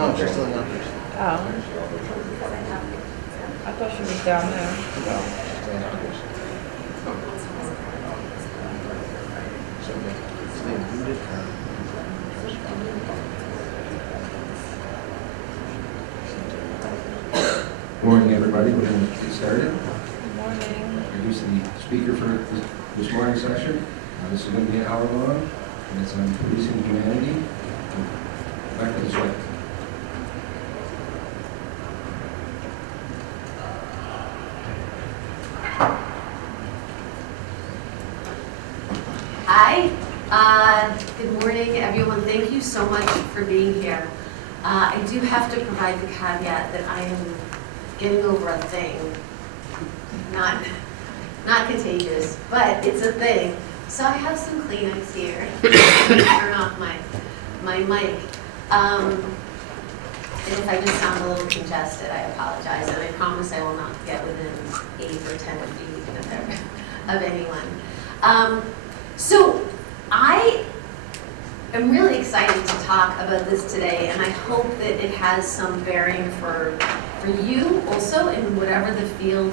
No, she's still not. Oh. I thought she was down there. Good morning, everybody. We're going to get started. Good morning. Introduce the speaker for this morning's session. This is going to be an hour long, and it's on policing humanity. Back to the slide. Hi. Good morning, everyone. Thank you so much for being here. I do have to provide the caveat that I am getting over a thing. Not contagious, but it's a thing. So I have some Kleenex here. Turn off my mic. And if I just sound a little congested, I apologize. And I promise I will not get within 8 or 10 feet of anyone. So I am really excited to talk about this today, and I hope that it has some bearing for you also in whatever the field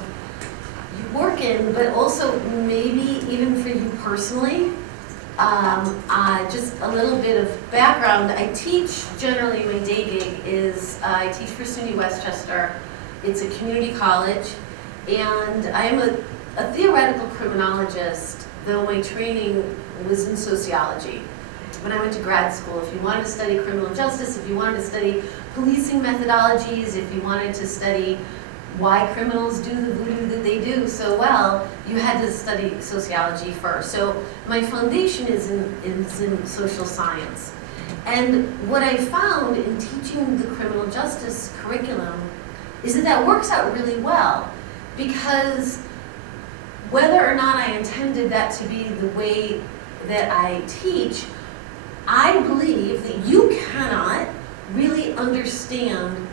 you work in, but also maybe even for you personally. Just a little bit of background. I teach, generally my day gig is, I teach for SUNY Westchester. It's a community college, and I am a theoretical criminologist, though my training was in sociology. When I went to grad school, if you wanted to study criminal justice, if you wanted to study policing methodologies, if you wanted to study why criminals do the voodoo that they do so well, you had to study sociology first. So my foundation is in social science. And what I found in teaching the criminal justice curriculum is that works out really well, because whether or not I intended that to be the way that I teach, I believe that you cannot really understand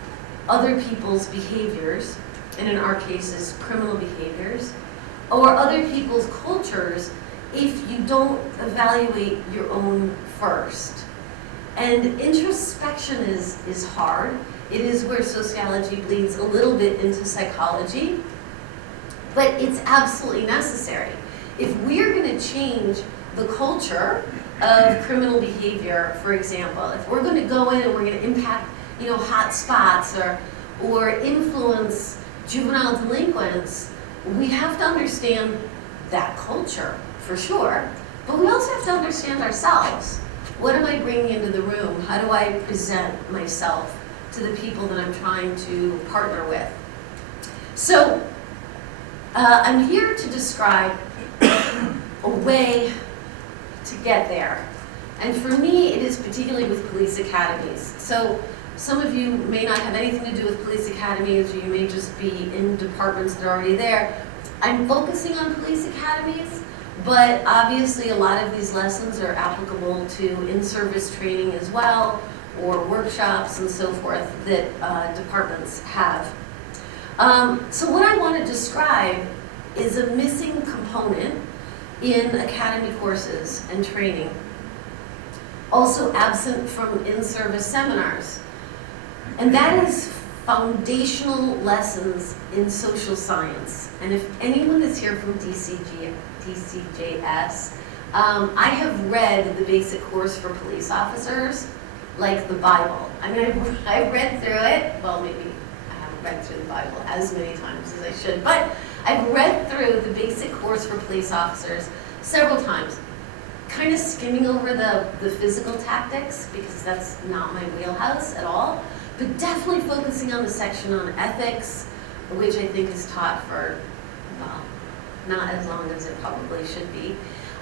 other people's behaviors, and in our cases, criminal behaviors, or other people's cultures if you don't evaluate your own first. And introspection is hard. It is where sociology bleeds a little bit into psychology, but it's absolutely necessary. If we're going to change the culture of criminal behavior, for example, if we're going to go in and we're going to impact, hot spots or influence juvenile delinquents, we have to understand that culture for sure, but we also have to understand ourselves. What am I bringing into the room? How do I present myself to the people that I'm trying to partner with? So I'm here to describe a way to get there. And for me, it is particularly with police academies. So some of you may not have anything to do with police academies, or you may just be in departments that are already there. I'm focusing on police academies, but obviously a lot of these lessons are applicable to in-service training as well, or workshops and so forth that departments have. So what I want to describe is a missing component in academy courses and training, also absent from in-service seminars, and that is foundational lessons in social science. And if anyone is here from DCJS, I have read the basic course for police officers like the Bible. I mean, I've read through it. Well, maybe I haven't read through the Bible as many times as I should, but I've read through the basic course for police officers several times, kind of skimming over the physical tactics, because that's not my wheelhouse at all, but definitely focusing on the section on ethics, which I think is taught for, well, not as long as it probably should be.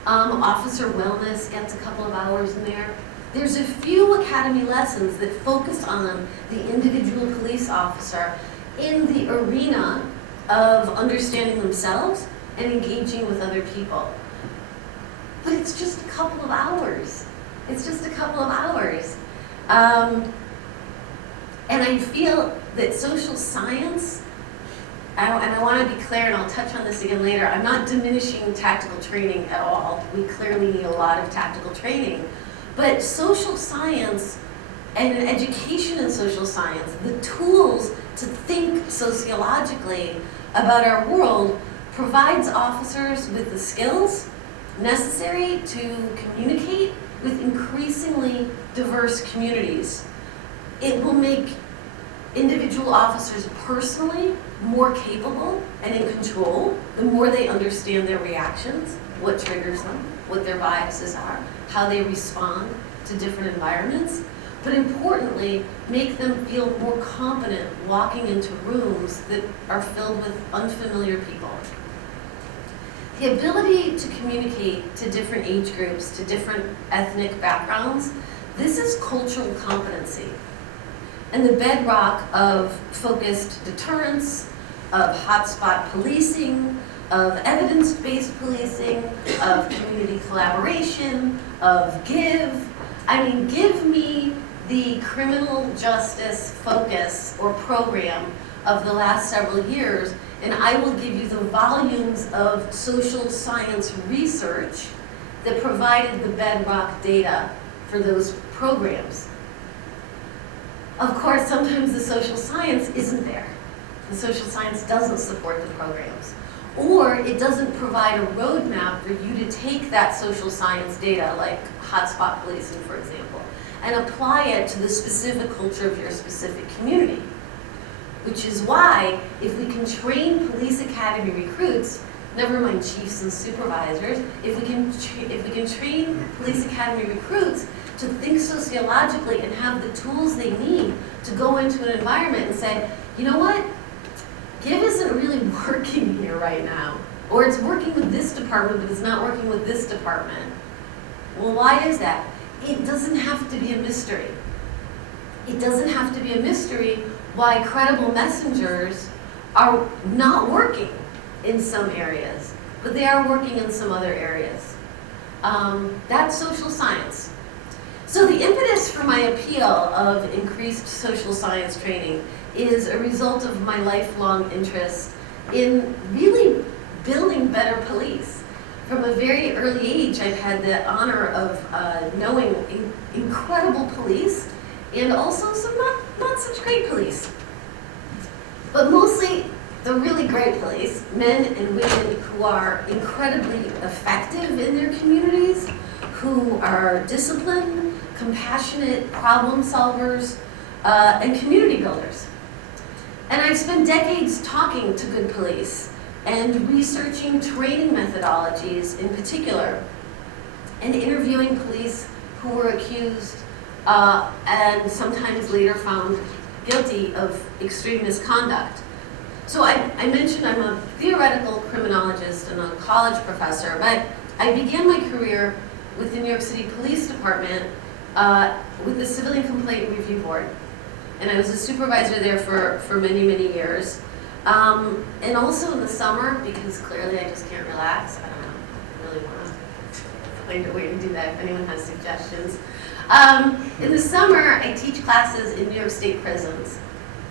Officer wellness gets a couple of hours in there. There's a few academy lessons that focus on the individual police officer in the arena of understanding themselves and engaging with other people. But it's just a couple of hours. It's just a couple of hours. And I feel that social science, and I want to be clear, and I'll touch on this again later, I'm not diminishing tactical training at all. We clearly need a lot of tactical training. But social science and an education in social science, the tools to think sociologically about our world, provides officers with the skills necessary to communicate with increasingly diverse communities. It will make individual officers personally more capable and in control the more they understand their reactions, what triggers them, what their biases are, how they respond to different environments, but importantly, make them feel more confident walking into rooms that are filled with unfamiliar people. The ability to communicate to different age groups, to different ethnic backgrounds, this is cultural competency. And the bedrock of focused deterrence, of hotspot policing, of evidence-based policing, of community collaboration, of give. I mean, give me the criminal justice focus or program of the last several years, and I will give you the volumes of social science research that provided the bedrock data for those programs. Of course, sometimes the social science isn't there. The social science doesn't support the programs. Or it doesn't provide a roadmap for you to take that social science data, like hotspot policing, for example, and apply it to the specific culture of your specific community. Which is why, if we can train police academy recruits, never mind chiefs and supervisors, if we can train police academy recruits to think sociologically and have the tools they need to go into an environment and say, you know what, give isn't really working here right now. Or it's working with this department, but it's not working with this department. Well, why is that? It doesn't have to be a mystery. It doesn't have to be a mystery why credible messengers are not working in some areas, but they are working in some other areas. That's social science. So the impetus for my appeal of increased social science training is a result of my lifelong interest in really building better police. From a very early age, I've had the honor of knowing incredible police and also some not such great police. But mostly the really great police, men and women who are incredibly effective in their communities, who are disciplined, compassionate problem solvers, and community builders. And I've spent decades talking to good police and researching training methodologies in particular, and interviewing police who were accused and sometimes later found guilty of extreme misconduct. So I mentioned I'm a theoretical criminologist and a college professor, but I began my career with the New York City Police Department with the Civilian Complaint Review Board. And I was a supervisor there for many, many years. And also in the summer, because clearly I just can't relax, I don't know, I really want to find a way to do that if anyone has suggestions. In the summer, I teach classes in New York State prisons.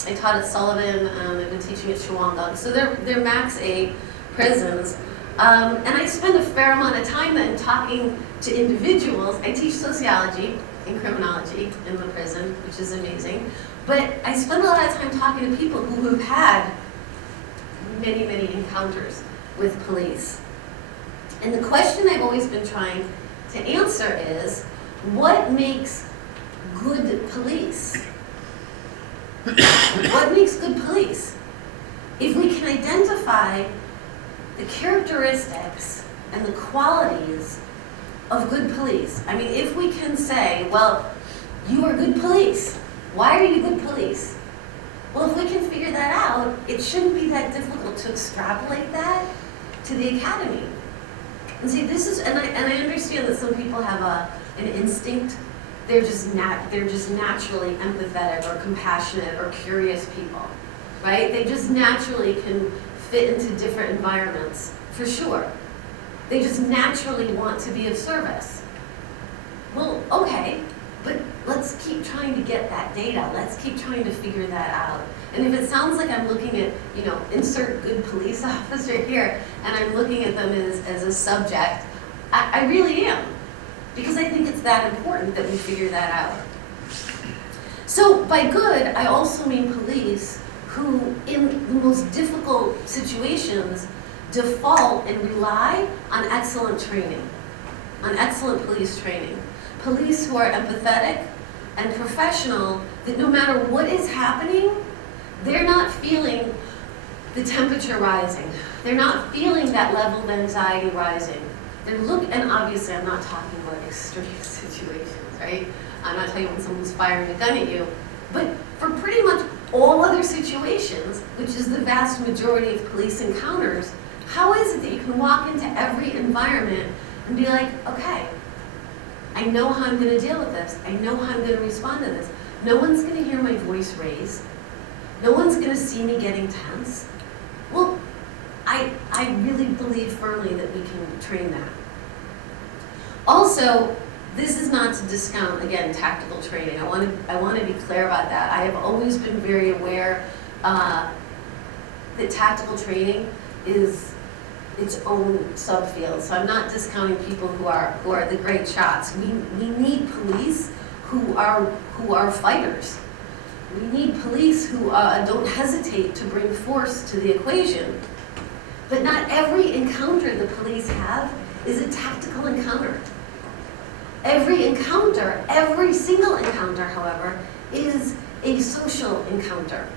I taught at Sullivan, I've been teaching at Shawangunk, so they're max A prisons. And I spend a fair amount of time then talking to individuals. I teach sociology and criminology in the prison, which is amazing. But I spend a lot of time talking to people who have had many, many encounters with police. And the question I've always been trying to answer is, what makes good police? What makes good police? If we can identify the characteristics and the qualities of good police, I mean, if we can say, well, you are good police. Why are you good police? Well, if we can figure that out, it shouldn't be that difficult to extrapolate that to the academy. And see, this is, and I understand that some people have an instinct. They're just naturally empathetic or compassionate or curious people, right? They just naturally can fit into different environments, for sure. They just naturally want to be of service. Well, okay, but let's keep trying to get that data. Let's keep trying to figure that out. And if it sounds like I'm looking at, insert good police officer here, and I'm looking at them as a subject, I really am. Because I think it's that important that we figure that out. So by good, I also mean police who, in the most difficult situations, default and rely on excellent training, on excellent police training. Police who are empathetic and professional, that no matter what is happening, they're not feeling the temperature rising. They're not feeling that level of anxiety rising. And obviously I'm not talking about extreme situations, right? I'm not talking about when someone's firing a gun at you. But for pretty much all other situations, which is the vast majority of police encounters, how is it that you can walk into every environment and be like, okay, I know how I'm going to deal with this. I know how I'm going to respond to this. No one's going to hear my voice raised. No one's going to see me getting tense. Well, I really believe firmly that we can train that. Also, this is not to discount, again, tactical training. I want to be clear about that. I have always been very aware that tactical training is its own subfield. So I'm not discounting people who are the great shots. We need police who are fighters. We need police who don't hesitate to bring force to the equation. But not every encounter the police have is a tactical encounter. Every encounter, every single encounter, however, is a social encounter.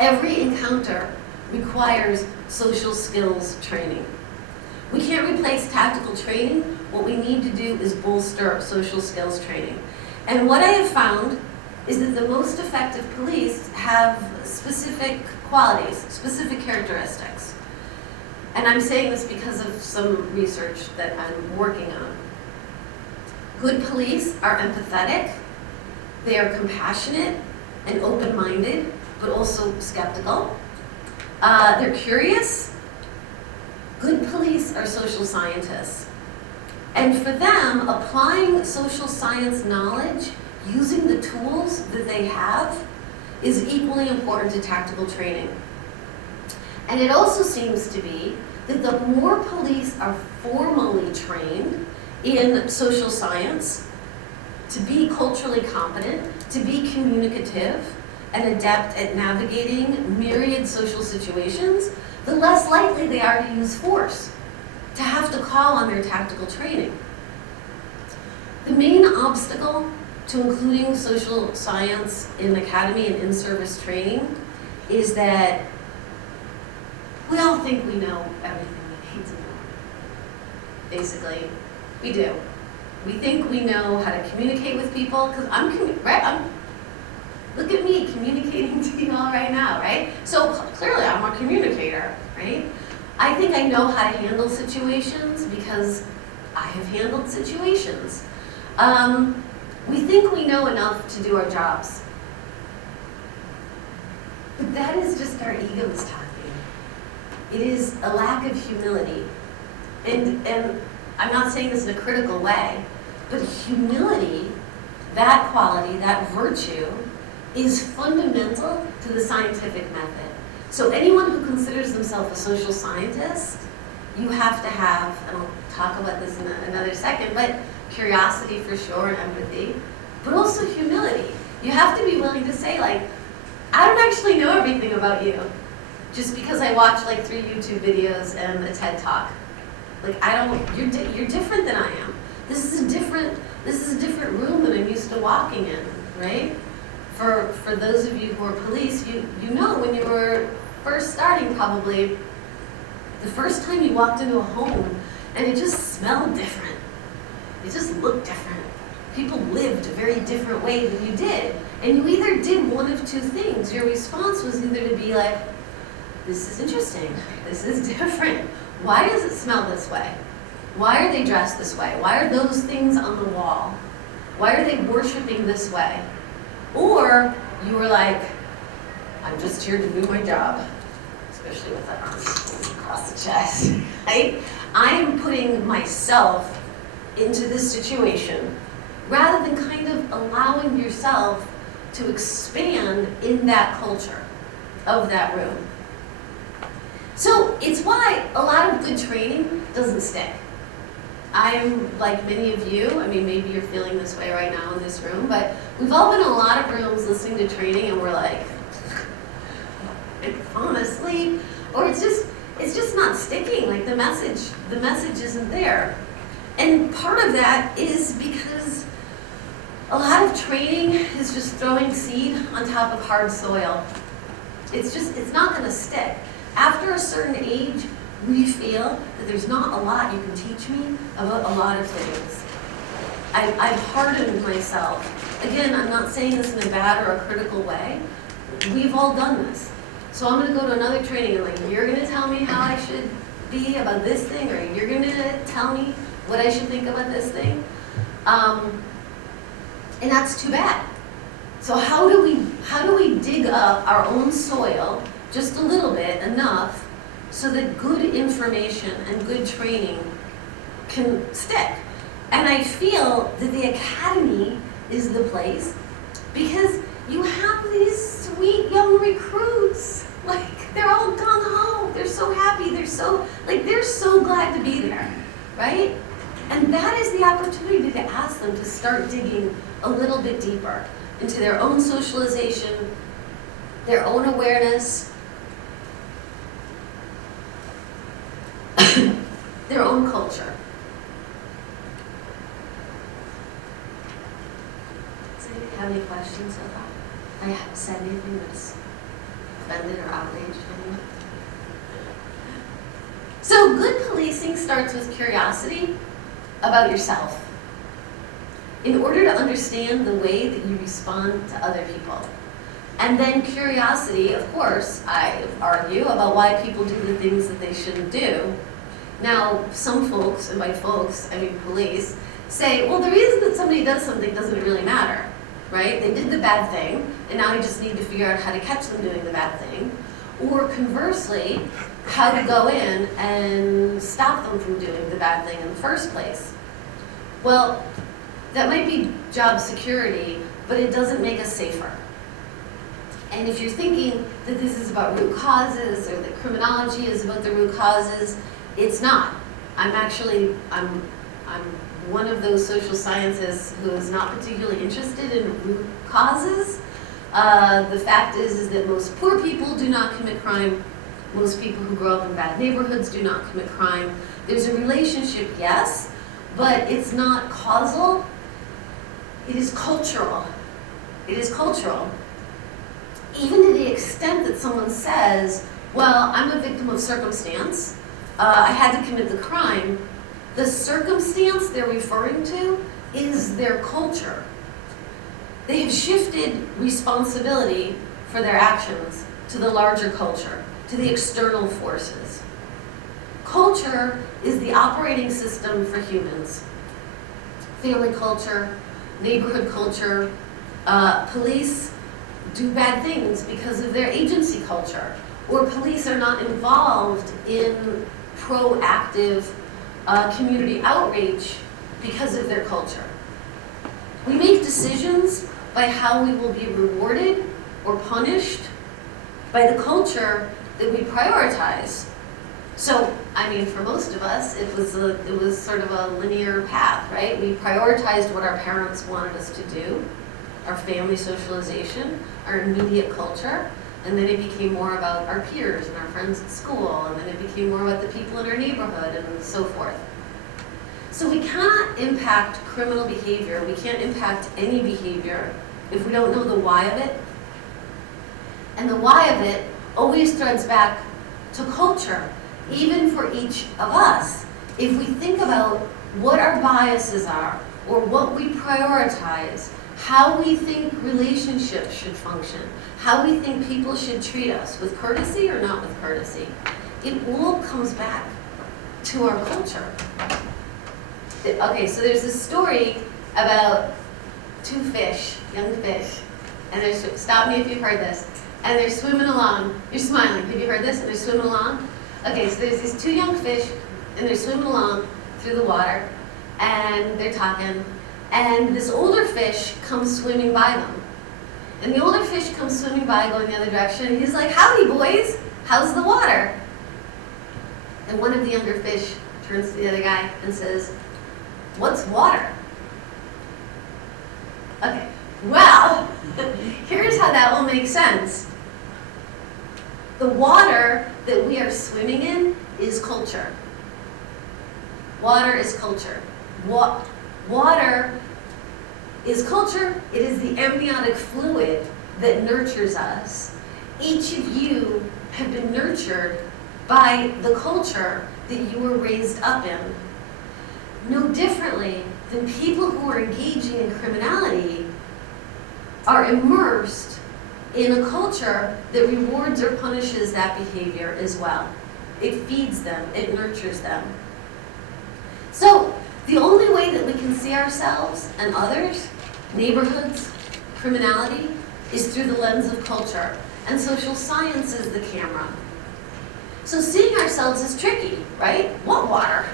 Every encounter requires social skills training. We can't replace tactical training. What we need to do is bolster social skills training. And what I have found is that the most effective police have specific qualities, specific characteristics. And I'm saying this because of some research that I'm working on. Good police are empathetic, they are compassionate and open-minded, but also skeptical. They're curious. Good police are social scientists. And for them, applying social science knowledge, using the tools that they have, is equally important to tactical training. And it also seems to be that the more police are formally trained in social science, to be culturally competent, to be communicative, and adept at navigating myriad social situations, the less likely they are to use force, to have to call on their tactical training. The main obstacle to including social science in academy and in-service training is that we all think we know everything we need to know. Basically, we do. We think we know how to communicate with people, because look at me communicating to you all right now, right? So clearly I'm a communicator, right? I think I know how to handle situations because I have handled situations. We think we know enough to do our jobs. But that is just our egos talking. It is a lack of humility. And I'm not saying this in a critical way, but humility, that quality, that virtue, is fundamental to the scientific method. So anyone who considers themselves a social scientist, you have to have, and I'll talk about this in another second, but curiosity for sure and empathy, but also humility. You have to be willing to say, like, I don't actually know everything about you just because I watch like 3 YouTube videos and a TED Talk. Like, you're different than I am. This is a different room than I'm used to walking in, right? For those of you who are police, you know when you were first starting, probably the first time you walked into a home and it just smelled different. It just looked different. People lived a very different way than you did. And you either did one of two things. Your response was either to be like, this is interesting, this is different. Why does it smell this way? Why are they dressed this way? Why are those things on the wall? Why are they worshiping this way? Or you were like, I'm just here to do my job, especially with the arms across the chest, right? I am putting myself into this situation rather than kind of allowing yourself to expand in that culture of that room. So it's why a lot of good training doesn't stick. I'm like many of you, I mean, maybe you're feeling this way right now in this room, but We've all been in a lot of rooms listening to training and we're like falling asleep, or it's just not sticking, like the message isn't there. And part of that is because a lot of training is just throwing seed on top of hard soil. It's not gonna stick. After a certain age, we feel that there's not a lot you can teach me about a lot of things. I've hardened myself. Again, I'm not saying this in a bad or a critical way. We've all done this. So I'm gonna go to another training and like, you're gonna tell me how I should be about this thing, or you're gonna tell me what I should think about this thing. And that's too bad. So how do we dig up our own soil just a little bit, enough, so that good information and good training can stick? And I feel that the academy is the place, because you have these sweet young recruits, like they're all gung-ho, they're so happy, they're so glad to be there, right? And that is the opportunity to ask them to start digging a little bit deeper into their own socialization, their own awareness, their own culture. Does anybody have any questions about I have said anything that's offended or outraged anyone? So good policing starts with curiosity about yourself, in order to understand the way that you respond to other people. And then curiosity, of course, I argue about why people do the things that they shouldn't do. Now, some folks, and by folks, I mean police, say, well, the reason that somebody does something doesn't really matter, right? They did the bad thing, and now you just need to figure out how to catch them doing the bad thing. Or conversely, how to go in and stop them from doing the bad thing in the first place. Well, that might be job security, but it doesn't make us safer. And if you're thinking that this is about root causes, or that criminology is about the root causes, it's not. I'm one of those social scientists who is not particularly interested in root causes. The fact is that most poor people do not commit crime. Most people who grow up in bad neighborhoods do not commit crime. There's a relationship, yes, but it's not causal. It is cultural. It is cultural. Even to the extent that someone says, well, I'm a victim of circumstance, I had to commit the crime, the circumstance they're referring to is their culture. They have shifted responsibility for their actions to the larger culture, to the external forces. Culture is the operating system for humans. Family culture, neighborhood culture, police do bad things because of their agency culture, or police are not involved in proactive community outreach because of their culture. We make decisions by how we will be rewarded or punished by the culture that we prioritize. So, I mean, for most of us, it was sort of a linear path, right? We prioritized what our parents wanted us to do, our family socialization, our immediate culture, and then it became more about our peers and our friends at school, and then it became more about the people in our neighborhood and so forth. So we cannot impact criminal behavior, we can't impact any behavior if we don't know the why of it. And the why of it always threads back to culture, even for each of us. If we think about what our biases are, or what we prioritize, how we think relationships should function, how we think people should treat us, with courtesy or not with courtesy, it all comes back to our culture. Okay, so there's this story about two fish, young fish, and they're, stop me if you've heard this, and they're swimming along. You're smiling. Have you heard this? And they're swimming along? Okay, so there's these two young fish, and they're swimming along through the water, and they're talking, and this older fish comes swimming by them. And the older fish comes swimming by, going the other direction, and he's like, howdy, boys. How's the water? And one of the younger fish turns to the other guy and says, what's water? Okay, Well, here's how that will make sense. The water that we are swimming in is culture. Water is culture. Water is culture. It is the amniotic fluid that nurtures us. Each of you have been nurtured by the culture that you were raised up in. No differently than people who are engaging in criminality are immersed in a culture that rewards or punishes that behavior as well. It feeds them, it nurtures them. So the only way that we can see ourselves and others, neighborhoods, criminality, is through the lens of culture. And social science is the camera. So seeing ourselves is tricky, right? What water?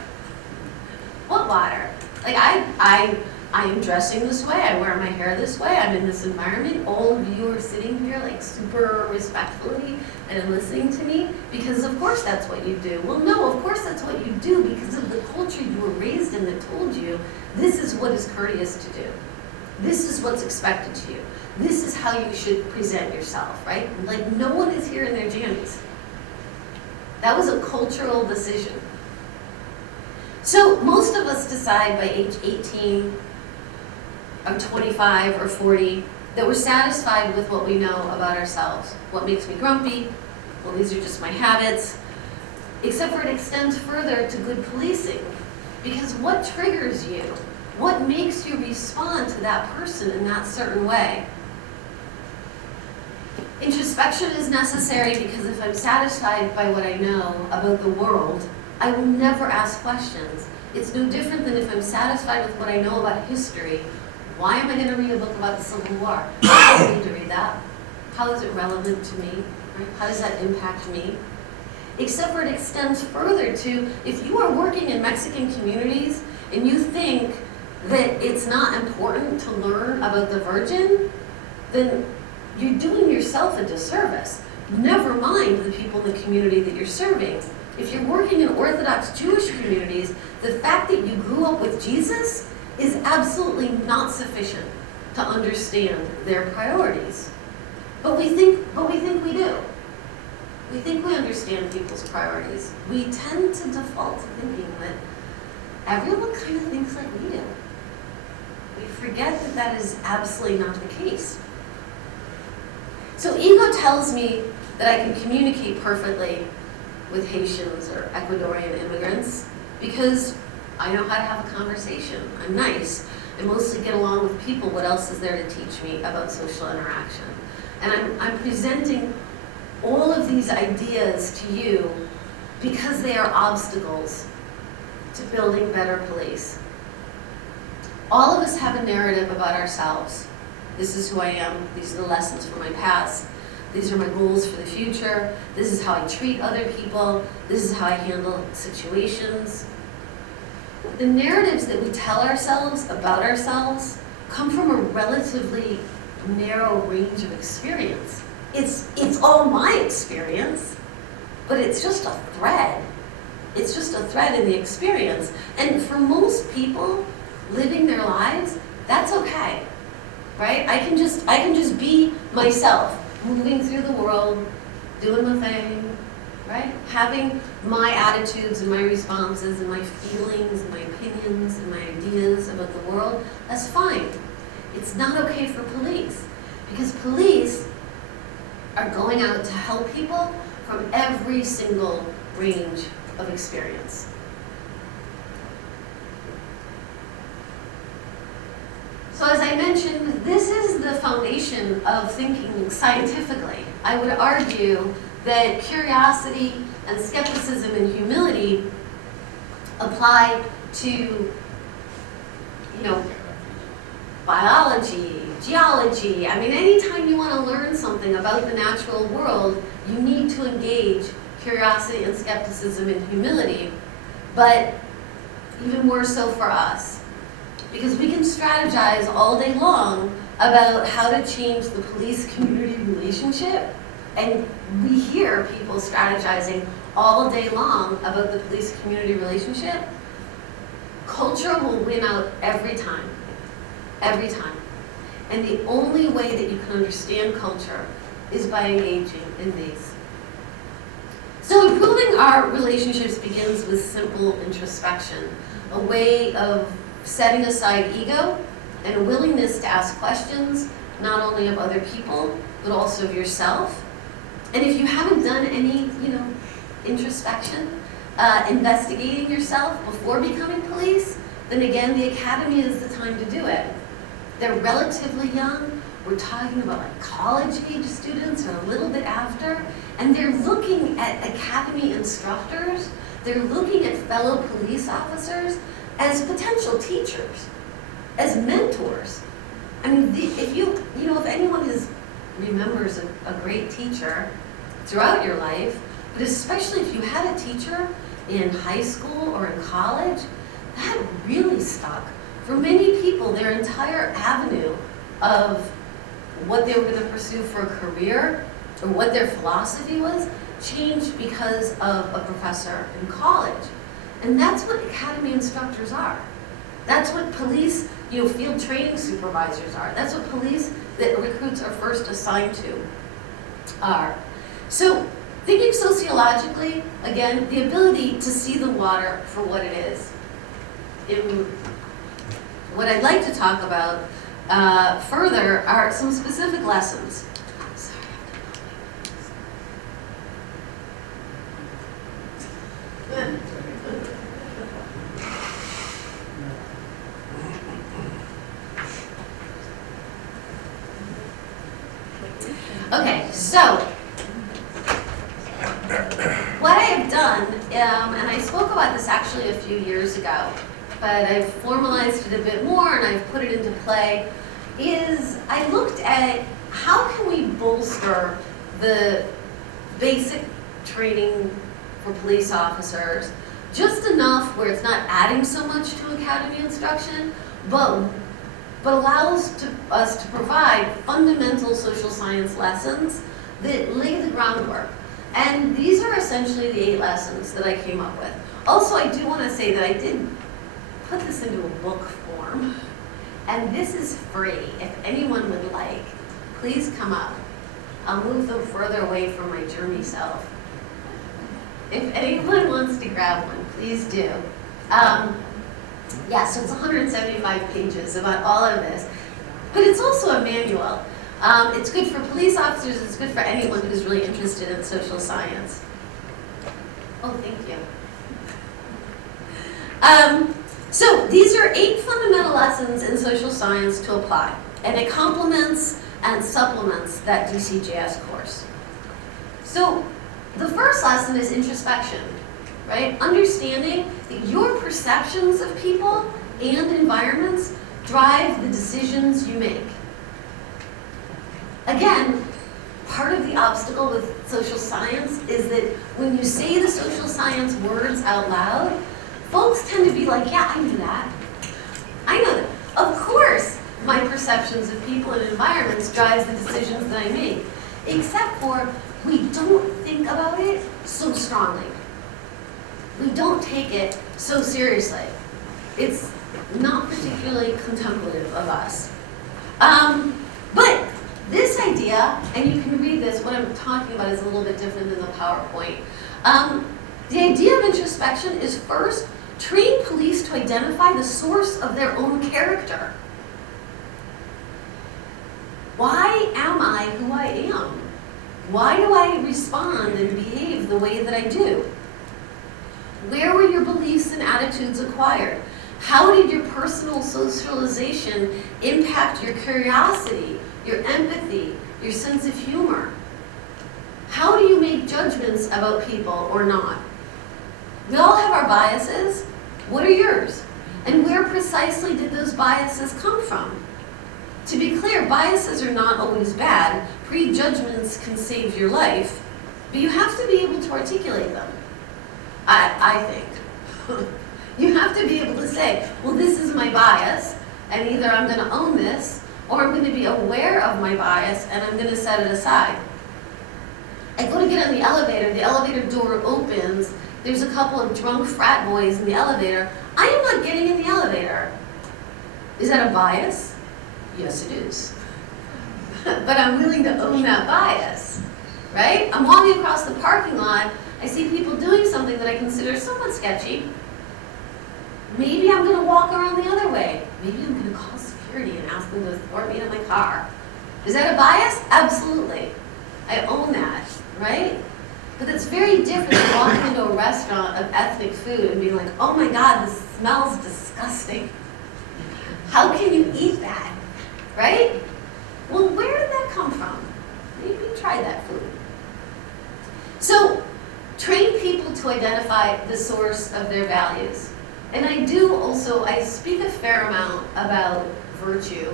What water? Like I am dressing this way, I wear my hair this way, I'm in this environment. All of you are sitting here like super respectfully and listening to me because of course that's what you do. Well, no, of course that's what you do because of the culture you were raised in that told you this is what is courteous to do. This is what's expected to you. This is how you should present yourself, right? Like no one is here in their jammies. That was a cultural decision. So most of us decide by age 18 or 25 or 40 that we're satisfied with what we know about ourselves. What makes me grumpy? Well, these are just my habits. Except for it extends further to good policing. Because what triggers you? What makes you respond to that person in that certain way? Introspection is necessary because if I'm satisfied by what I know about the world, I will never ask questions. It's no different than if I'm satisfied with what I know about history. Why am I going to read a book about the Civil War? I don't need to read that. How is it relevant to me? Right? How does that impact me? Except for it extends further to if you are working in Mexican communities and you think that it's not important to learn about the Virgin, then you're doing yourself a disservice. Never mind the people in the community that you're serving. If you're working in Orthodox Jewish communities, the fact that you grew up with Jesus is absolutely not sufficient to understand their priorities. But we think we do. We think we understand people's priorities. We tend to default to thinking that everyone kind of thinks like we do. We forget that that is absolutely not the case. So ego tells me that I can communicate perfectly with Haitians or Ecuadorian immigrants because I know how to have a conversation. I'm nice. I mostly get along with people. What else is there to teach me about social interaction? And I'm presenting all of these ideas to you because they are obstacles to building better police. All of us have a narrative about ourselves. This is who I am. These are the lessons from my past. These are my goals for the future. This is how I treat other people. This is how I handle situations. The narratives that we tell ourselves about ourselves come from a relatively narrow range of experience. It's all my experience, but it's just a thread. It's just a thread in the experience. And for most people living their lives, that's okay, right? I can just be myself, moving through the world, doing the thing, right? Having my attitudes and my responses and my feelings and my opinions and my ideas about the world, that's fine. It's not okay for police, because police are going out to help people from every single range of experience. So as I mentioned, this is the foundation of thinking scientifically. I would argue that curiosity and skepticism and humility apply to, biology, geology. I mean, anytime you want to learn something about the natural world, you need to engage curiosity and skepticism and humility, but even more so for us. Because we can strategize all day long about how to change the police-community relationship, and we hear people strategizing all day long about the police-community relationship. Culture will win out every time. Every time. And the only way that you can understand culture is by engaging in these. So improving our relationships begins with simple introspection, a way of setting aside ego and a willingness to ask questions, not only of other people, but also of yourself. And if you haven't done any, introspection, investigating yourself before becoming police, then again, the academy is the time to do it. They're relatively young. We're talking about like college-age students or a little bit after, and they're looking at academy instructors. They're looking at fellow police officers as potential teachers, as mentors. I mean, if anyone remembers a great teacher throughout your life, but especially if you had a teacher in high school or in college, that really stuck. For many people, their entire avenue of what they were going to pursue for a career or what their philosophy was changed because of a professor in college. And that's what academy instructors are. That's what police, field training supervisors are. That's what police that recruits are first assigned to are. So thinking sociologically, again, the ability to see the water for what it is. What I'd like to talk about further are some specific lessons. Okay, so what I have done, and I spoke about this actually a few years ago, but I've formalized it a bit more and I've put it into play, is I looked at how can we bolster the basic training for police officers just enough where it's not adding so much to academy instruction, but allows us to provide fundamental social science lessons that lay the groundwork. And these are essentially the 8 lessons that I came up with. Also, I do want to say that I did put this into a book form, and this is free. If anyone would like, please come up. I'll move them further away from my germy self. If anyone wants to grab one, please do. So it's 175 pages about all of this. But it's also a manual. It's good for police officers, it's good for anyone who's really interested in social science. Oh, thank you. So these are 8 fundamental lessons in social science to apply, and it complements and supplements that DCJS course. So the first lesson is introspection, right? Understanding that your perceptions of people and environments drive the decisions you make. Again, part of the obstacle with social science is that when you say the social science words out loud, folks tend to be like, yeah, I knew that. I know that. Of course, my perceptions of people and environments drives the decisions that I make, except for we don't think about it so strongly. We don't take it so seriously. It's not particularly contemplative of us. But this idea, and you can read this, what I'm talking about is a little bit different than the PowerPoint. The idea of introspection is first, train police to identify the source of their own character. Why am I who I am? Why do I respond and behave the way that I do? Where were your beliefs and attitudes acquired? How did your personal socialization impact your curiosity, your empathy, your sense of humor? How do you make judgments about people or not? We all have our biases. What are yours? And where precisely did those biases come from? To be clear, biases are not always bad. Prejudgments can save your life, but you have to be able to articulate them, I think. You have to be able to say, well, this is my bias, and either I'm going to own this, or I'm going to be aware of my bias, and I'm going to set it aside. I go to get on the elevator door opens, there's a couple of drunk frat boys in the elevator. I am not getting in the elevator. Is that a bias? Yes, it is. but I'm willing to own that bias, right? I'm walking across the parking lot, I see people doing something that I consider somewhat sketchy. Maybe I'm gonna walk around the other way. Maybe I'm gonna call security and ask them to escort me to my car. Is that a bias? Absolutely. I own that, right? But it's very different than walking into a restaurant of ethnic food and being like, oh my God, this smells disgusting. How can you eat that, right? Well, where did that come from? Maybe you tried that food. So, train people to identify the source of their values. And I do also, I speak a fair amount about virtue.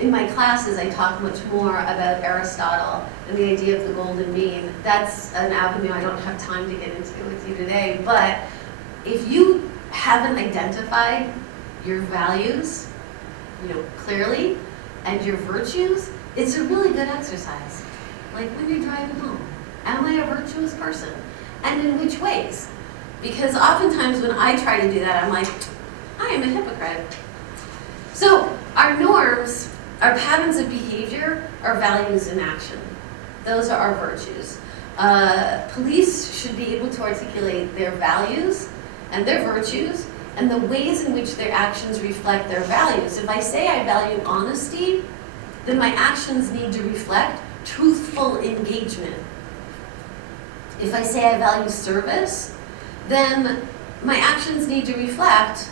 In my classes, I talk much more about Aristotle and the idea of the golden mean. That's an avenue I don't have time to get into with you today, but if you haven't identified your values, clearly, and your virtues, it's a really good exercise. Like when you're driving home, am I a virtuous person? And in which ways? Because oftentimes when I try to do that, I'm like, I am a hypocrite. So our norms, our patterns of behavior, are values in action. Those are our virtues. Police should be able to articulate their values and their virtues and the ways in which their actions reflect their values. If I say I value honesty, then my actions need to reflect truthful engagement. If I say I value service, then my actions need to reflect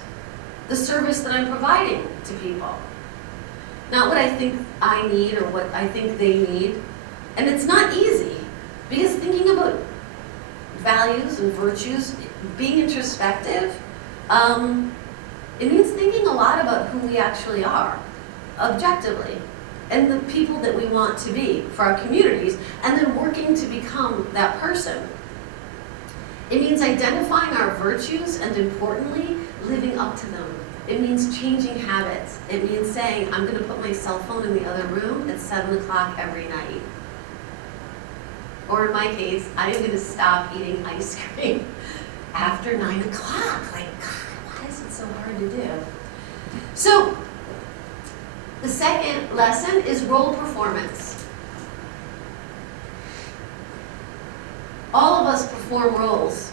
the service that I'm providing to people. Not what I think I need or what I think they need. And it's not easy, because thinking about values and virtues, being introspective, it means thinking a lot about who we actually are, objectively, and the people that we want to be for our communities, and then working to become that person. It means identifying our virtues and, importantly, living up to them. It means changing habits. It means saying, I'm going to put my cell phone in the other room at 7 o'clock every night. Or in my case, I am going to stop eating ice cream after 9 o'clock. Like, God, why is it so hard to do? So, the second lesson is role performance. All of us perform roles.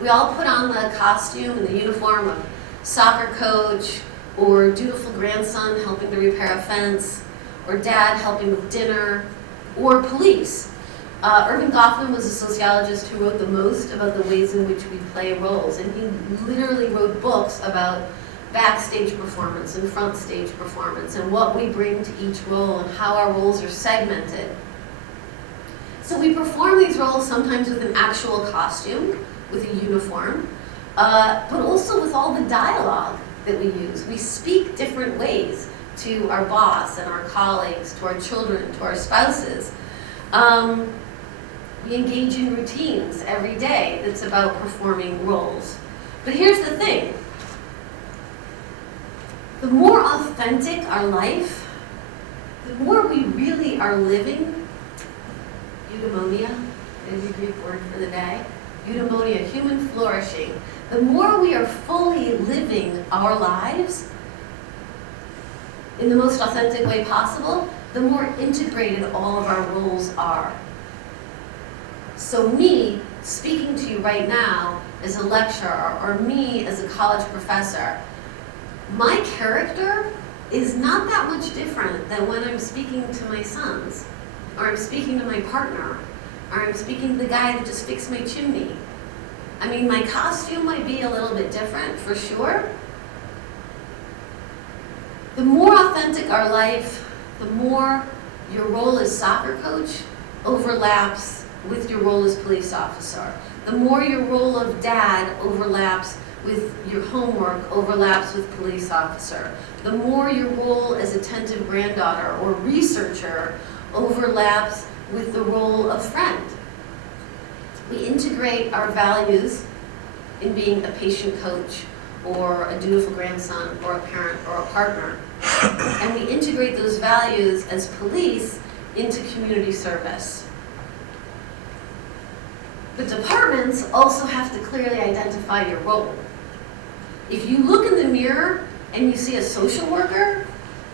We all put on the costume and the uniform of soccer coach, or dutiful grandson helping to repair a fence, or dad helping with dinner, or police. Irving Goffman was a sociologist who wrote the most about the ways in which we play roles, and he literally wrote books about backstage performance and front stage performance and what we bring to each role and how our roles are segmented. So we perform these roles sometimes with an actual costume, with a uniform, but also with all the dialogue that we use. We speak different ways to our boss and our colleagues, to our children, to our spouses. We engage in routines every day that's about performing roles. But here's the thing. The more authentic our life, the more we really are living, eudaimonia is the Greek word for the day, eudaimonia, human flourishing, the more we are fully living our lives in the most authentic way possible, the more integrated all of our roles are. So me, speaking to you right now as a lecturer, or me as a college professor, my character is not that much different than when I'm speaking to my sons, or I'm speaking to my partner, or I'm speaking to the guy that just fixed my chimney. I mean, my costume might be a little bit different, for sure. The more authentic our life, the more your role as soccer coach overlaps with your role as police officer. The more your role of dad overlaps with your homework, overlaps with police officer. The more your role as attentive granddaughter or researcher overlaps with the role of friend. We integrate our values in being a patient coach, or a dutiful grandson, or a parent, or a partner. And we integrate those values as police into community service. But departments also have to clearly identify your role. If you look in the mirror and you see a social worker,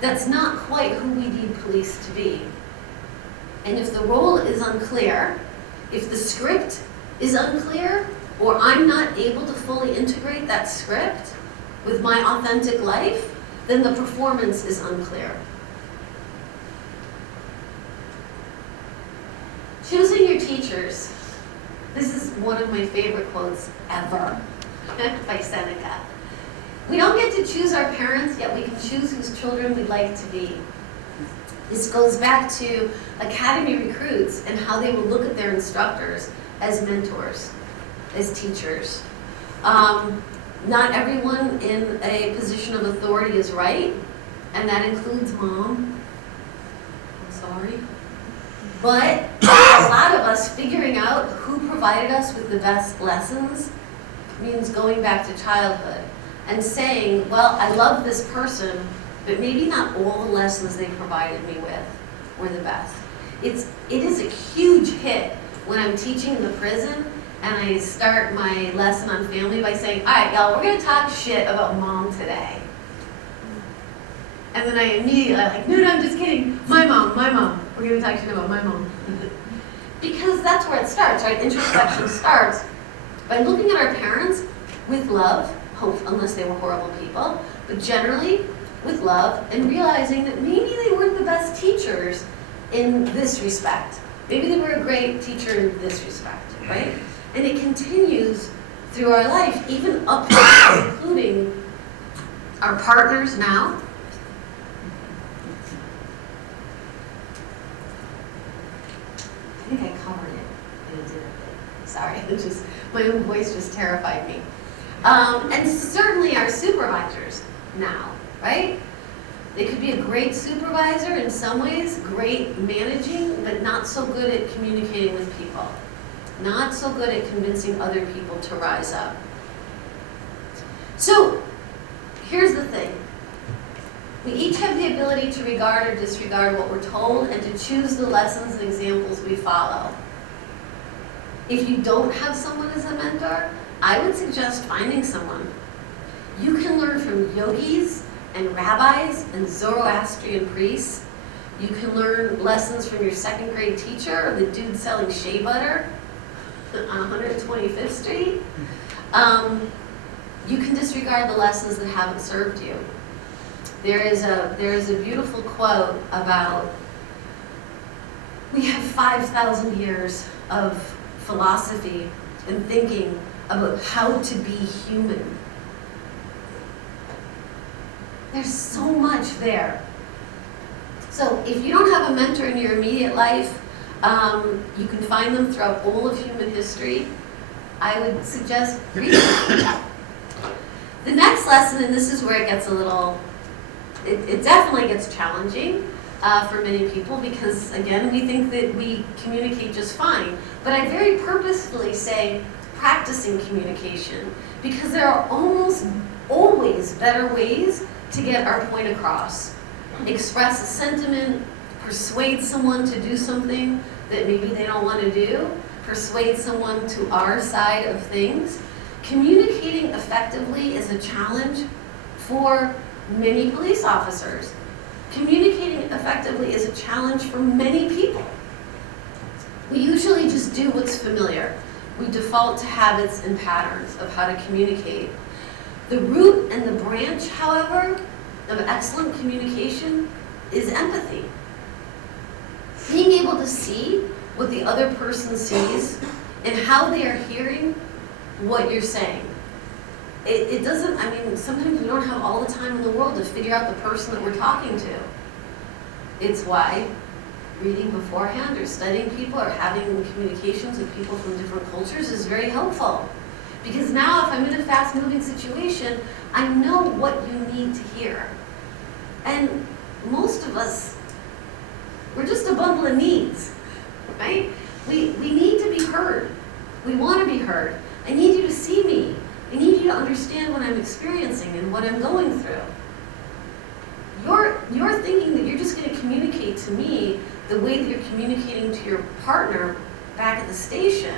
that's not quite who we need police to be. And if the role is unclear, if the script is unclear, or I'm not able to fully integrate that script with my authentic life, then the performance is unclear. Choosing your teachers. This is one of my favorite quotes ever by Seneca. We don't get to choose our parents, yet we can choose whose children we'd like to be. This goes back to academy recruits and how they will look at their instructors as mentors, as teachers. Not everyone in a position of authority is right, and that includes mom. I'm sorry. But a lot of us figuring out who provided us with the best lessons means going back to childhood and saying, well, I love this person, but maybe not all the lessons they provided me with were the best. It is a huge hit when I'm teaching in the prison and I start my lesson on family by saying, all right, y'all, we're gonna talk shit about mom today. And then I immediately, like, no, I'm just kidding. My mom. We're gonna talk shit about my mom. Because that's where it starts, right? Introspection starts by looking at our parents with love, hope, unless they were horrible people, but generally with love, and realizing that maybe they weren't the best teachers in this respect. Maybe they were a great teacher in this respect, right? And it continues through our life, even up to including our partners now. I think I covered it in a different thing. Sorry, my own voice just terrified me. And certainly our supervisors now, right? They could be a great supervisor in some ways, great managing, but not so good at communicating with people. Not so good at convincing other people to rise up. So, here's the thing. We each have the ability to regard or disregard what we're told and to choose the lessons and examples we follow. If you don't have someone as a mentor, I would suggest finding someone. You can learn from yogis and rabbis and Zoroastrian priests. You can learn lessons from your second grade teacher or the dude selling shea butter on 125th Street. You can disregard the lessons that haven't served you. There is a beautiful quote about, we have 5,000 years of philosophy and thinking about how to be human. There's so much there. So if you don't have a mentor in your immediate life, you can find them throughout all of human history. I would suggest reading them. The next lesson, and this is where it gets a little, it definitely gets challenging for many people because, again, we think that we communicate just fine. But I very purposefully say practicing communication because there are almost always better ways to get our point across. Express a sentiment, persuade someone to do something that maybe they don't want to do, persuade someone to our side of things. Communicating effectively is a challenge for many police officers. Communicating effectively is a challenge for many people. We usually just do what's familiar. We default to habits and patterns of how to communicate. The root and the branch, however, of excellent communication is empathy. Being able to see what the other person sees and how they are hearing what you're saying. It doesn't, I mean, sometimes we don't have all the time in the world to figure out the person that we're talking to. It's why reading beforehand or studying people or having communications with people from different cultures is very helpful. Because now if I'm in a fast-moving situation, I know what you need to hear. And most of us, we're just a bundle of needs, right? We need to be heard. We want to be heard. I need you to see me. I need you to understand what I'm experiencing and what I'm going through. You're thinking that you're just going to communicate to me the way that you're communicating to your partner back at the station,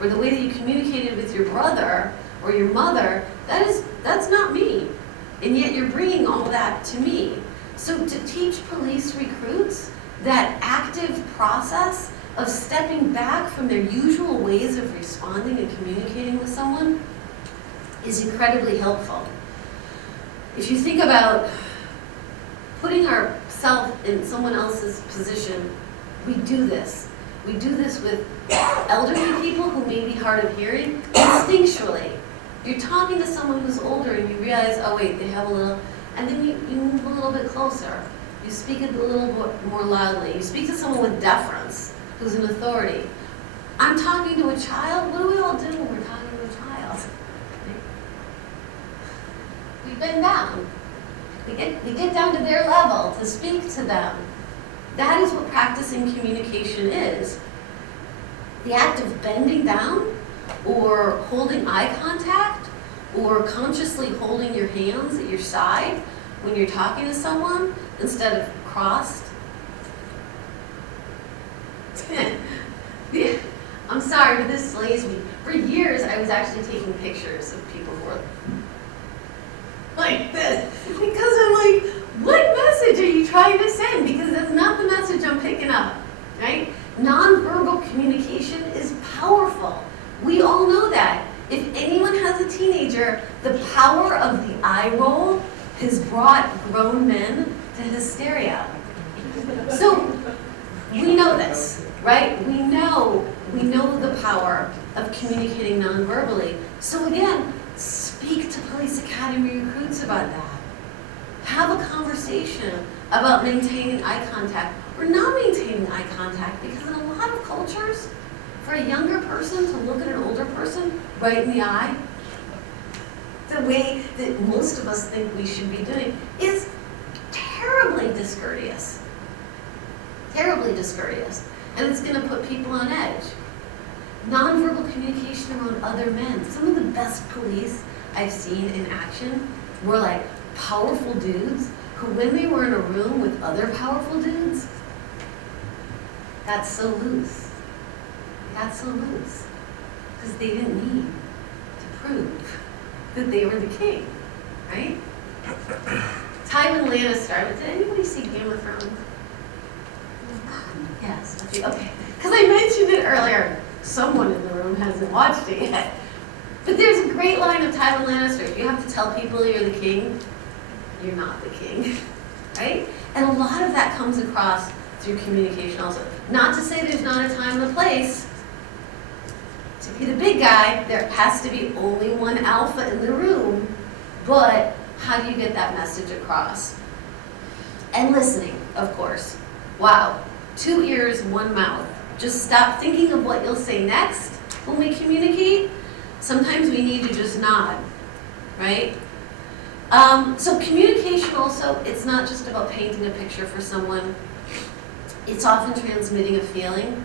or the way that you communicated with your brother or your mother. That's not me. And yet you're bringing all that to me. So to teach police recruits that active process of stepping back from their usual ways of responding and communicating with someone is incredibly helpful. If you think about putting ourselves in someone else's position, we do this. We do this with elderly people who may be hard of hearing instinctually. You're talking to someone who's older and you realize, oh wait, they have a little, and then you move a little bit closer. You speak a little bit more loudly. You speak to someone with deference, who's an authority. I'm talking to a child. What do we all do when we're talking to a child? We bend down. We get down to their level to speak to them. That is what practicing communication is. The act of bending down or holding eye contact or consciously holding your hands at your side when you're talking to someone instead of crossed. I'm sorry, but this slays me. For years, I was actually taking pictures of people who were like this. Because I'm like, what message are you trying to send? Because that's not the message I'm picking up, right? Nonverbal communication is powerful. We all know that. If anyone has a teenager, the power of the eye roll has brought grown men to hysteria. So we know this, right? We know the power of communicating non-verbally. So again, speak to police academy recruits about that. Have a conversation about maintaining eye contact or not maintaining eye contact, because in a lot of cultures, for a younger person to look at an older person right in the eye, the way that most of us think we should be doing, is terribly discourteous. Terribly discourteous. And it's going to put people on edge. Nonverbal communication around other men. Some of the best police I've seen in action were like powerful dudes who, when they were in a room with other powerful dudes, got so loose. Got so loose. Because they didn't need to prove that they were the king, right? Tywin Lannister. Did anybody see Game of Thrones? Yes. Okay. Because I mentioned it earlier. Someone in the room hasn't watched it yet. But there's a great line of Tywin Lannister. If you have to tell people you're the king, you're not the king, right? And a lot of that comes across through communication also. Not to say there's not a time and a place. To be the big guy, there has to be only one alpha in the room, but how do you get that message across? And listening, of course. Wow, 2 ears, 1 mouth. Just stop thinking of what you'll say next when we communicate. Sometimes we need to just nod, right? So communication also, it's not just about painting a picture for someone. It's often transmitting a feeling.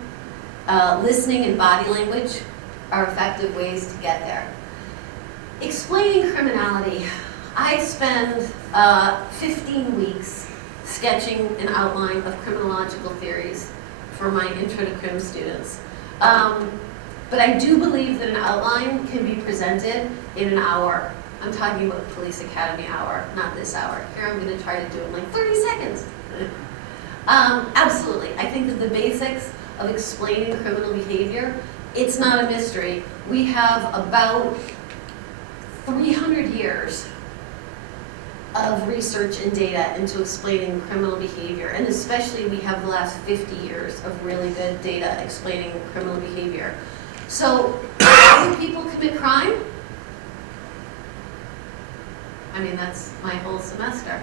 Listening and body language are effective ways to get there. Explaining criminality. I spend 15 weeks sketching an outline of criminological theories for my Intro to Crim students. But I do believe that an outline can be presented in an hour. I'm talking about Police Academy hour, not this hour. Here I'm going to try to do it in like 30 seconds. Absolutely. I think that the basics of explaining criminal behavior, it's not a mystery. We have about 300 years of research and data into explaining criminal behavior, and especially we have the last 50 years of really good data explaining criminal behavior. So, how do people commit crime? I mean, that's my whole semester.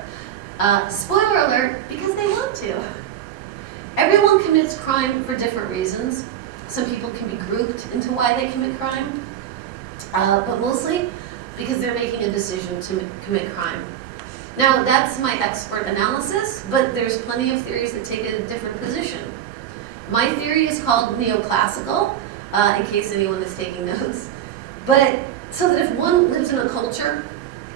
Spoiler alert, because they want to. Everyone commits crime for different reasons. Some people can be grouped into why they commit crime, but mostly because they're making a decision to commit crime. Now, that's my expert analysis, but there's plenty of theories that take a different position. My theory is called neoclassical, in case anyone is taking notes. But so that if one lives in a culture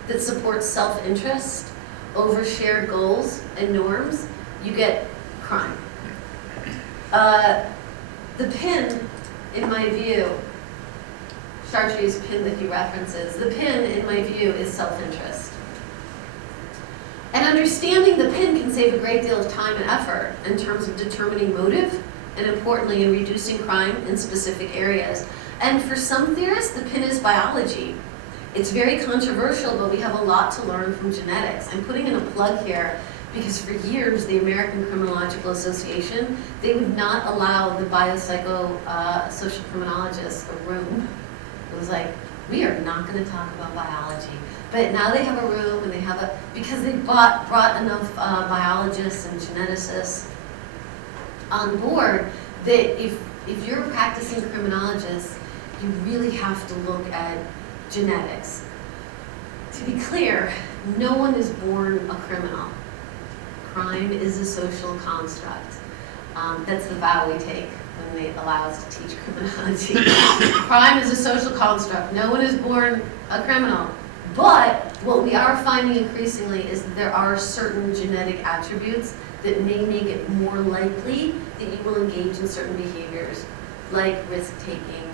that supports self-interest over shared goals and norms, you get crime. The pin, in my view, Chartier's pin that he references, the pin, in my view, is self-interest. And understanding the PIN can save a great deal of time and effort in terms of determining motive, and importantly, in reducing crime in specific areas. And for some theorists, the PIN is biology. It's very controversial, but we have a lot to learn from genetics. I'm putting in a plug here because for years, the American Criminological Association, they would not allow the biopsycho-social criminologists a room. It was like, we are not going to talk about biology. But now they have a room, and they have because they brought enough biologists and geneticists on board that if you're a practicing criminologist, you really have to look at genetics. To be clear, no one is born a criminal. Crime is a social construct. That's the vow we take when they allow us to teach criminology. Crime is a social construct. No one is born a criminal. But what we are finding increasingly is that there are certain genetic attributes that may make it more likely that you will engage in certain behaviors, like risk-taking,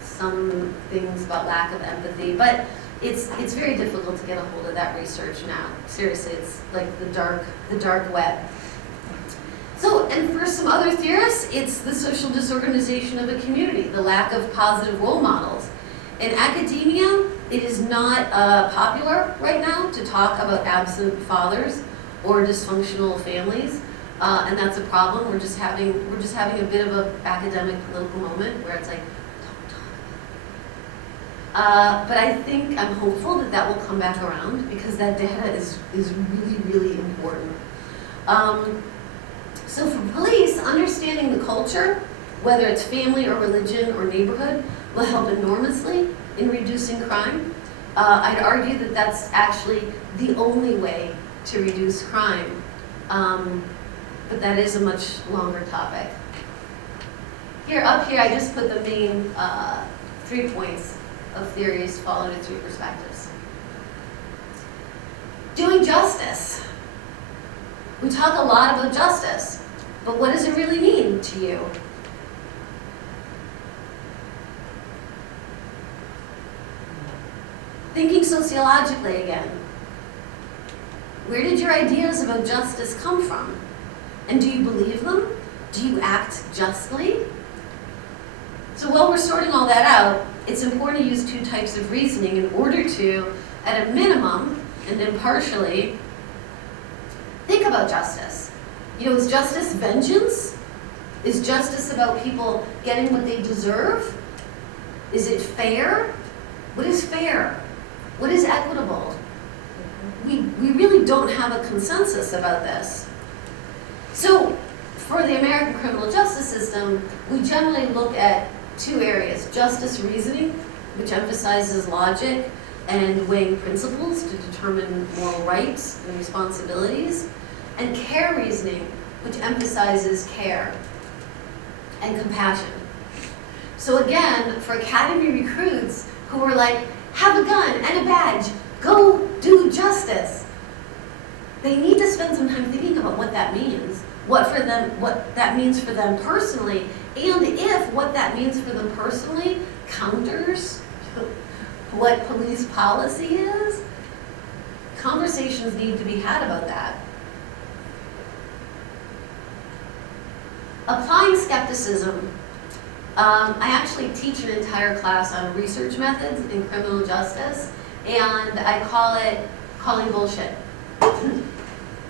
some things about lack of empathy. But it's very difficult to get a hold of that research now. Seriously, it's like the dark web. So, and for some other theorists, it's the social disorganization of a community, the lack of positive role models. In academia, it is not popular right now to talk about absent fathers or dysfunctional families, and that's a problem. We're just having a bit of an academic political moment where it's like, don't talk about it. But I think I'm hopeful that that will come back around because that data is really, really important. So for police, understanding the culture, whether it's family or religion or neighborhood, will help enormously in reducing crime. I'd argue that that's actually the only way to reduce crime, but that is a much longer topic. Up here, I just put the main 3 points of theories followed in 3 perspectives. Doing justice. We talk a lot about justice, but what does it really mean to you? Thinking sociologically again. Where did your ideas about justice come from? And do you believe them? Do you act justly? So while we're sorting all that out, it's important to use 2 types of reasoning in order to, at a minimum and impartially, think about justice. Is justice vengeance? Is justice about people getting what they deserve? Is it fair? What is fair? What is equitable? We really don't have a consensus about this. So for the American criminal justice system, we generally look at 2 areas: justice reasoning, which emphasizes logic and weighing principles to determine moral rights and responsibilities, and care reasoning, which emphasizes care and compassion. So again, for academy recruits who are like, have a gun and a badge, go do justice, they need to spend some time thinking about what that means, what that means for them personally, and if what that means for them personally counters what police policy is. Conversations need to be had about that. Applying skepticism. I actually teach an entire class on research methods in criminal justice, and I call it calling bullshit.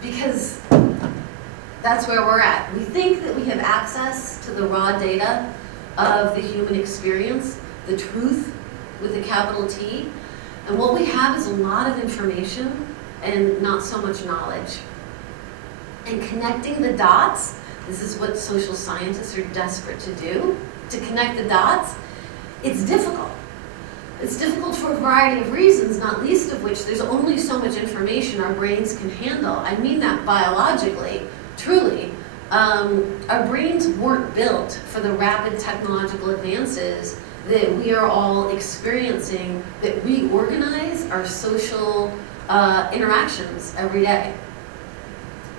Because that's where we're at. We think that we have access to the raw data of the human experience, the truth with a capital T, and what we have is a lot of information and not so much knowledge. And connecting the dots, this is what social scientists are desperate to do, to connect the dots. It's difficult. It's difficult for a variety of reasons, not least of which there's only so much information our brains can handle. I mean that biologically, truly. Our brains weren't built for the rapid technological advances that we are all experiencing that reorganize our social interactions every day.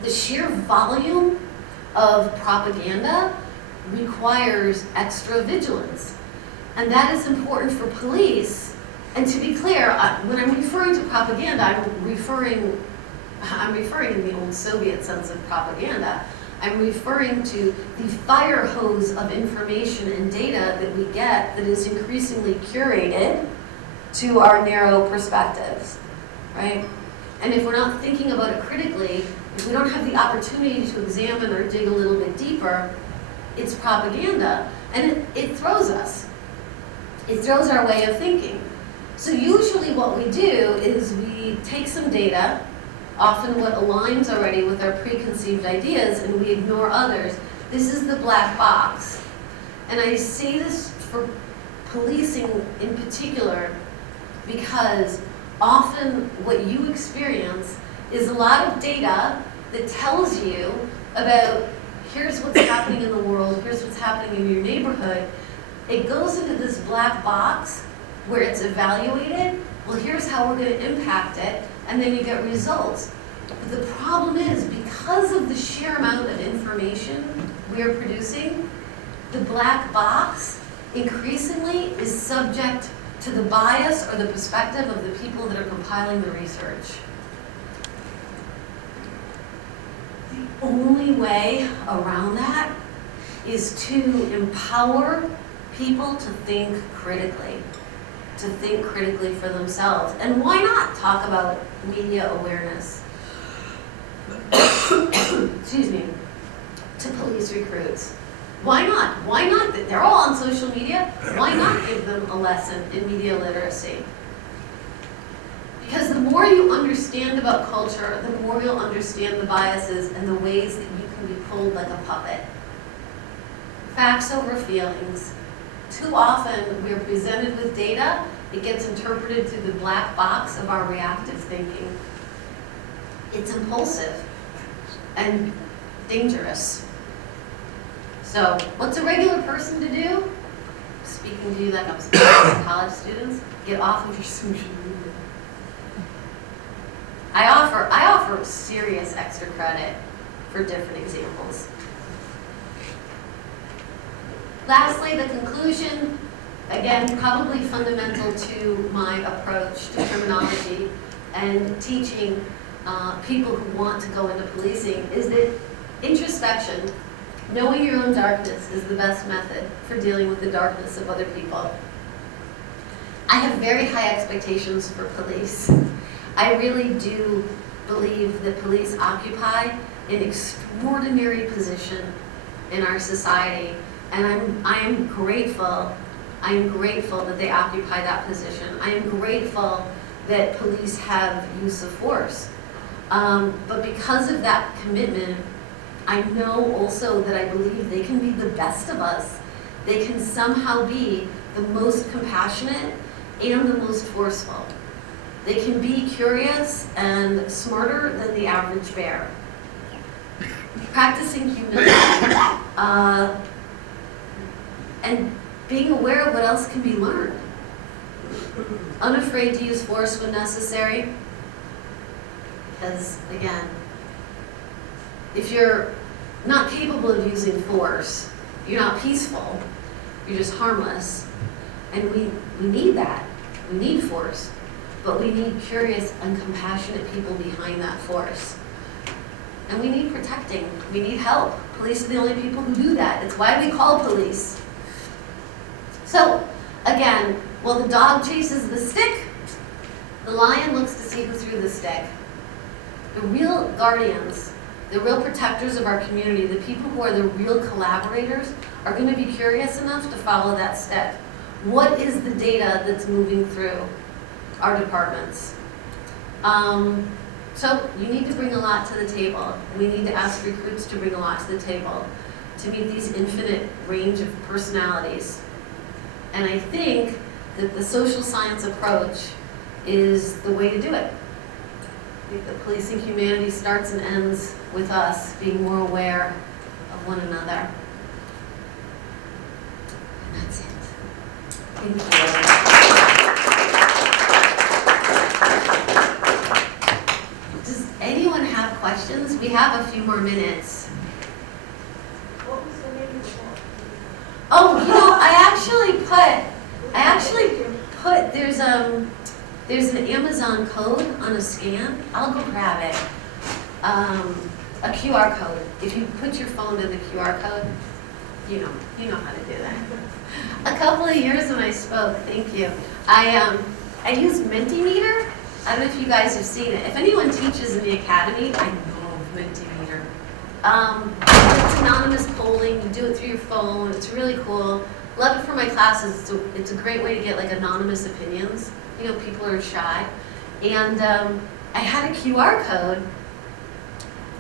The sheer volume of propaganda requires extra vigilance. And that is important for police And to be clear, when I'm referring to propaganda, I'm referring in the old Soviet sense of propaganda. I'm referring to the fire hose of information and data that we get that is increasingly curated to our narrow perspectives, right? And if we're not thinking about it critically, if we don't have the opportunity to examine or dig a little bit deeper, it's propaganda, and it throws us. It throws our way of thinking. So usually what we do is we take some data, often what aligns already with our preconceived ideas, and we ignore others. This is the black box. And I say this for policing in particular because often what you experience is a lot of data that tells you about here's what's happening in the world, here's what's happening in your neighborhood. It goes into this black box where it's evaluated. Well, here's how we're going to impact it, and then you get results. But the problem is, because of the sheer amount of information we are producing, the black box increasingly is subject to the bias or the perspective of the people that are compiling the research. The only way around that is to empower people to think critically for themselves. And why not talk about media awareness? Excuse me, to police recruits. Why not? Why not? They're all on social media. Why not give them a lesson in media literacy? Because the more you understand about culture, the more you'll understand the biases and the ways that you can be pulled like a puppet. Facts over feelings. Too often we're presented with data, it gets interpreted through the black box of our reactive thinking. It's impulsive and dangerous. So, what's a regular person to do? Speaking to you like I'm speaking to college students, get off of your social media. I offer serious extra credit for different examples. Lastly, the conclusion, again, probably fundamental to my approach to criminology and teaching people who want to go into policing, is that introspection, knowing your own darkness, is the best method for dealing with the darkness of other people. I have very high expectations for police. I really do believe that police occupy an extraordinary position in our society, and I am grateful that they occupy that position. I am grateful that police have use of force. But because of that commitment, I know also that I believe they can be the best of us. They can somehow be the most compassionate and the most forceful. They can be curious and smarter than the average bear. Practicing humility and being aware of what else can be learned. Unafraid to use force when necessary. Because, again, if you're not capable of using force, you're not peaceful, you're just harmless. And we need that. We need force. But we need curious and compassionate people behind that force. And we need protecting. We need help. Police are the only people who do that. It's why we call police. So, again, while the dog chases the stick, the lion looks to see who threw the stick. The real guardians, the real protectors of our community, the people who are the real collaborators, are going to be curious enough to follow that stick. What is the data that's moving through our departments? So you need to bring a lot to the table. We need to ask recruits to bring a lot to the table to meet these infinite range of personalities. And I think that the social science approach is the way to do it. I think that policing humanity starts and ends with us being more aware of one another. And that's it. Thank you. Does anyone have questions? We have a few more minutes. What was the name of the book? Oh, you know, I actually there's an Amazon code on a scan. I'll go grab it. A QR code. If you put your phone to the QR code, you know how to do that. A couple of years when I spoke, thank you. I used Mentimeter. I don't know if you guys have seen it. If anyone teaches in the academy, I love Mentimeter. It's anonymous polling. You do it through your phone. It's really cool. Love it for my classes. It's a great way to get like anonymous opinions. You know, people are shy. And I had a QR code,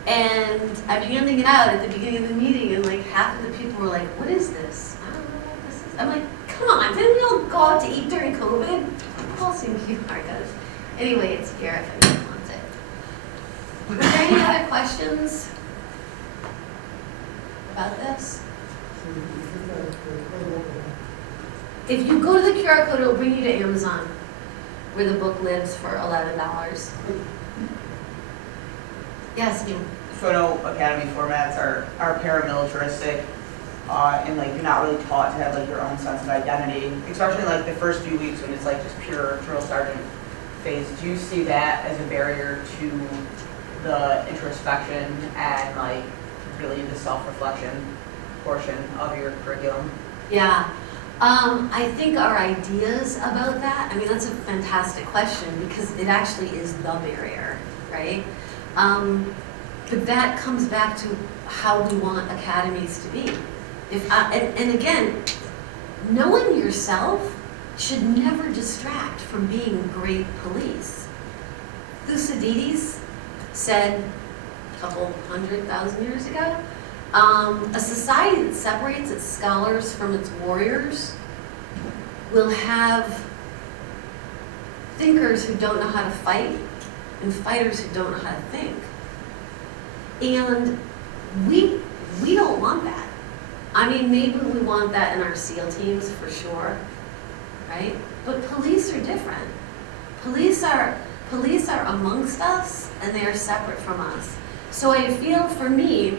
and I'm handing it out at the beginning of the meeting, and like half of the people were like, "What is this? I don't know what this is." I'm like, "Come on, didn't we all go out to eat during COVID? We've all seen QR codes." Anyway, it's here if anyone wants it. Are there any other questions about this? If you go to the QR code, it'll bring you to Amazon, where the book lives for $11. Yes, ma'am. So I know academy formats are paramilitaristic, and like you're not really taught to have like your own sense of identity, especially like the first few weeks when it's like just pure drill sergeant phase. Do you see that as a barrier to the introspection and like really the self-reflection portion of your curriculum? Yeah. I think our ideas about that, I mean, that's a fantastic question because it actually is the barrier, right? But that comes back to how we want academies to be. And again, knowing yourself should never distract from being great police. Thucydides said a couple 100,000 years ago, a society that separates its scholars from its warriors will have thinkers who don't know how to fight and fighters who don't know how to think. And we don't want that. I mean, maybe we want that in our SEAL teams for sure, right? But police are different. Police are amongst us and they are separate from us. So I feel for me,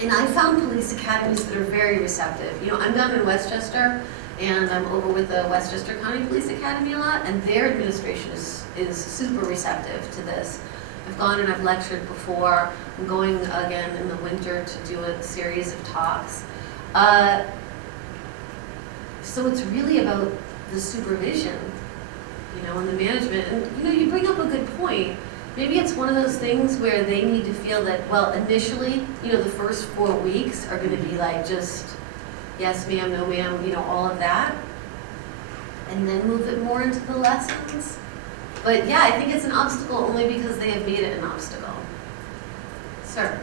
and I found police academies that are very receptive. You know, I'm down in Westchester, and I'm over with the Westchester County Police Academy a lot, and their administration is super receptive to this. I've gone and I've lectured before. I'm going again in the winter to do a series of talks. So it's really about the supervision, you know, and the management. And, you know, you bring up a good point. Maybe it's one of those things where they need to feel that, well, initially, you know, the first 4 weeks are going to be like just, yes, ma'am, no, ma'am, you know, all of that. And then move it more into the lessons. But yeah, I think it's an obstacle only because they have made it an obstacle. Sir.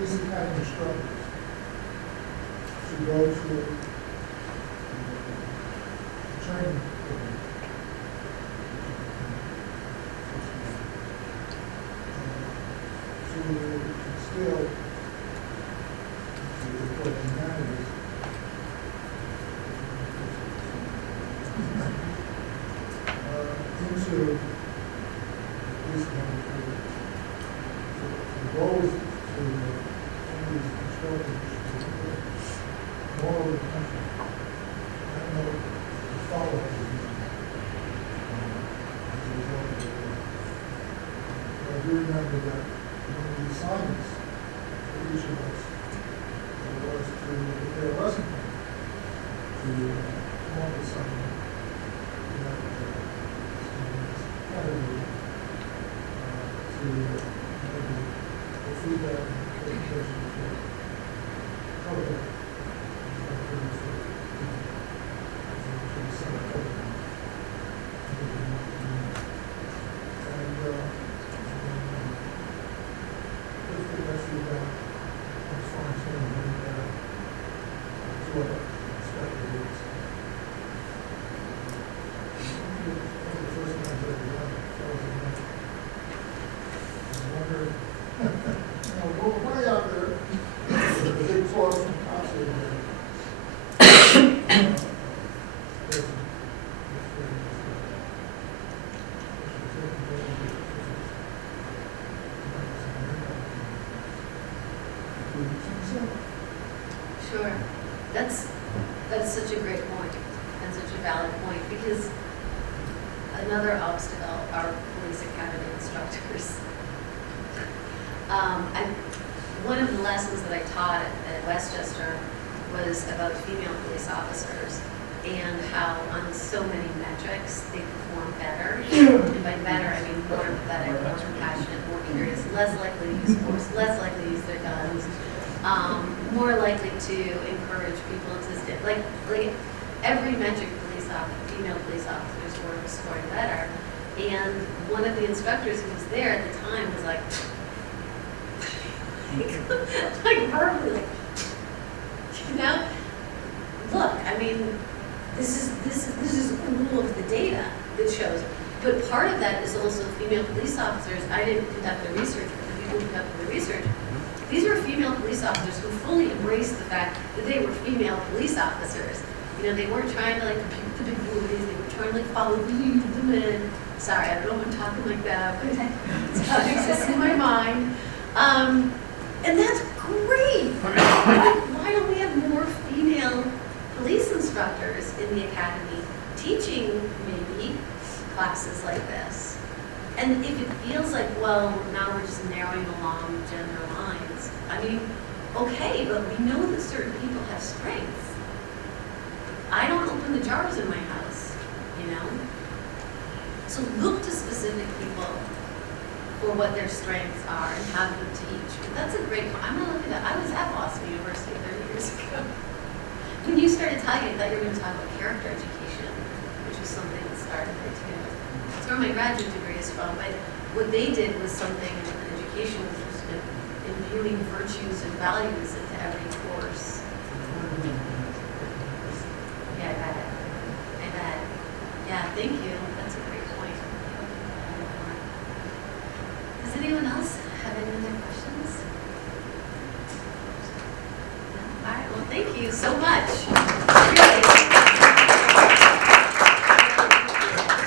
This is kind of struggles to go through training program. To instill the humanities into this kind of career. The goal is to all over the country. I don't know the follow-up as a result of it. But I do remember that one of the assignments for each of us was to prepare a lesson plan to come up with something that students had to do to maybe the feedback and communication for public. what inspector is. One of the first ones that we done, that was a month. I wonder, you know, we're way out there, the big fluorescent cops in there. Sure. That's such a great point and such a valid point, because another obstacle are police academy instructors. One of the lessons that I taught at Westchester was about female police officers and how on so many metrics they perform better. And by better, I mean more empathetic, more compassionate, more curious, less likely to use force, less likely to use their guns, more likely to encourage people to stay. Like every metric female police officers were scoring better. And one of the instructors who was there at the time was like verbally, like, you know, look, I mean, this is all of the data that shows. But part of that is also female police officers. I didn't conduct the research, but the people who conducted the research, these were female police officers who fully embraced the fact that they were female police officers. You know, they weren't trying to like compute the big boys, they were trying to like follow the lead of the men. Sorry, I don't know if I'm talking like that, but it's how it exists in my mind. And that's great. Why don't we have more female police instructors in the academy teaching maybe classes like this? And if it feels like, well, now we're just narrowing along gender lines, I mean, okay, but we know that certain people have strengths. I don't open the jars in my house, you know? So look to specific people for what their strengths are and have them teach. But that's a great point. I'm gonna look at that. I was at Boston University 30 years ago. When you started talking, I thought you were gonna talk about character education, which was something that started there too. That's where my graduate degree is from, but what they did was something in education, which was imbuing virtues and values into every course.